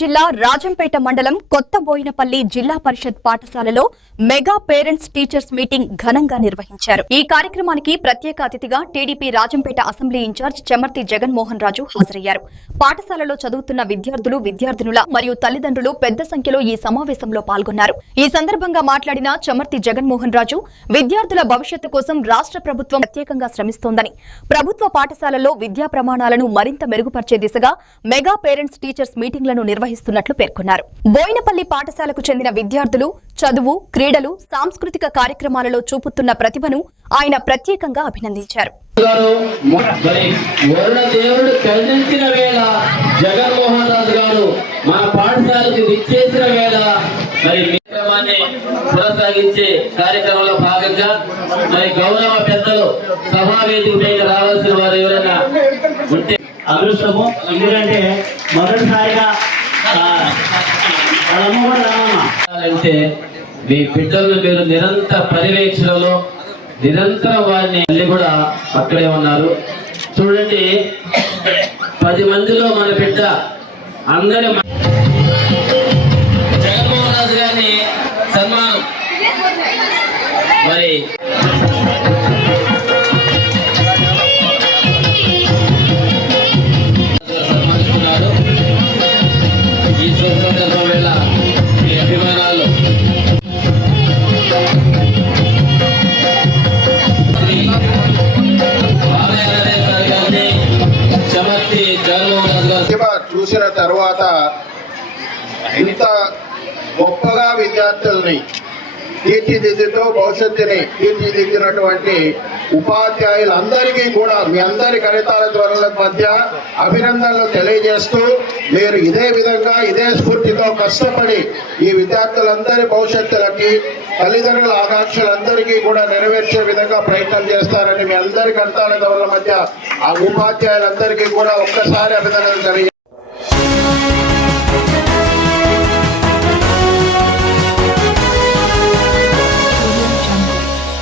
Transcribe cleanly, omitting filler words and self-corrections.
జిల్లా రాజంపేట మండలం కొత్త బోయినపల్లి జిల్లా పరిషత్ పాఠశాలలో మెగా పేరెంట్స్ టీచర్స్ మీటింగ్ ఘనంగా నిర్వహించారు. ఈ కార్యక్రమానికి ప్రత్యేక అతిథిగా TDP Rajampet assembly incharge Chemarthi Jaganmohan Raju హాజరయ్యారు. పాఠశాలలో చదువుతున్న విద్యార్థులు, విద్యార్థినుల మరియు తల్లిదండ్రులు పెద్ద సంఖ్యలో ఈ సమావేశంలో పాల్గొన్నారు. ఈ సందర్భంగా మాట్లాడిన చెమర్తి జగన్మోహన్ రాజు, విద్యార్థుల భవిష్యత్తు కోసం రాష్ట్ర ప్రభుత్వం ప్రత్యేకంగా శ్రమిస్తోందని, ప్రభుత్వ పాఠశాలల్లో విద్యా ప్రమాణాలను మరింత మెరుగుపరిచే దిశగా మెగా పేరెంట్స్ టీచర్స్ మీటింగ్లను నిర్వహిస్తున్నట్లు పేర్కొన్నారు. బోయినపల్లి పాఠశాలకు చెందిన విద్యార్థులు చదువు, క్రీడలు, సాంస్కృతిక కార్యక్రమాలలో చూపుతున్న ప్రతిభను ఆయన ప్రత్యేకంగా అభినందించారు. జగన్మోహన్ రాజు గారు మన పాఠశాలకు విచ్చేసిన వేళ కొనసాగించే కార్యక్రమంలో భాగంగా గౌరవ పెద్దలు సభావేదిక పైన రావాల్సిన వారు ఎవరైనా ఉంటే అదృష్టము. ఎందుకంటే మొదటిసారిగా అంటే మీ బిడ్డలను మీరు నిరంతర పర్యవేక్షణలో నిరంతరం వారిని కూడా అక్కడే ఉన్నారు. చూడండి, 10 మందిలో మన బిడ్డ అందరి జగన్మోహన్ రాజు గారిని సన్మానం మరి సన్మానిస్తున్నారు. ఈ సందర్భం వేళ మీ అభిమానాలు చూసిన తర్వాత ఇంత గొప్పగా విద్యార్థుల్ని తీర్చిదిద్దుతూ భవిష్యత్తుని తీర్చిదిద్దినటువంటి ఉపాధ్యాయులందరికీ కూడా మీ అందరి కరితాల ధ్వనుల మధ్య అభినందనలు తెలియజేస్తూ, మీరు ఇదే విధంగా ఇదే స్ఫూర్తితో కష్టపడి ఈ విద్యార్థులందరి భవిష్యత్తులకి, తల్లిదండ్రుల ఆకాంక్షలందరికీ కూడా నెరవేర్చే విధంగా ప్రయత్నం చేస్తారని మీ అందరి కరితాల ధ్వనుల మధ్య ఆ ఉపాధ్యాయులందరికీ కూడా ఒక్కసారి అభినందనలు తెలియజేస్తారు.